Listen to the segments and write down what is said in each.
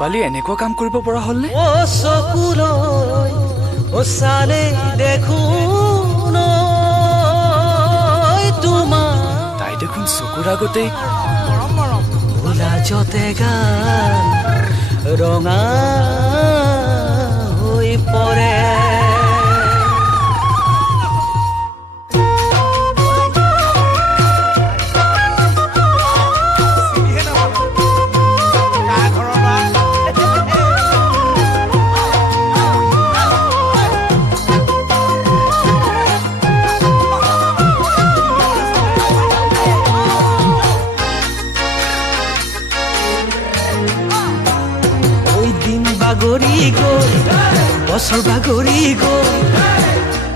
দীপালী এনেকুৱা কাম কৰিব পৰা হ'লনে? ও চকুলৈ ও চালে দেখোন তোমাৰ তাই দেখোন চকুৰ আগতেই লাজতে গাল ৰঙা হৈ পৰে বাগৰি গ'ল বছৰ বাগৰি গ'ল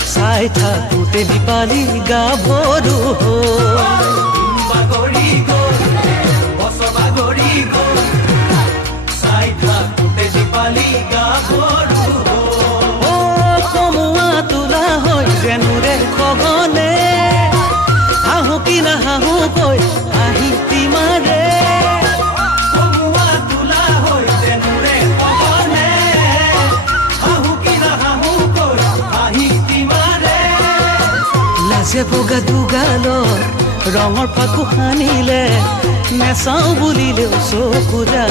চাই থাকোঁতে দীপালী গাভৰু বাগৰি গ'ল বছৰ বাগৰি গ'ল চাই থাকোঁতে দীপালী গাভৰু কমুৱা তোলা হৈ যেনুৰে সঘনে হাঁহো কি নাহাঁহো কৈ আহি তিমাৰে যে বগা দুগালৰ ৰঙৰ ফাকু সানিলে নেচাওঁ বুলিলেও চকুৰা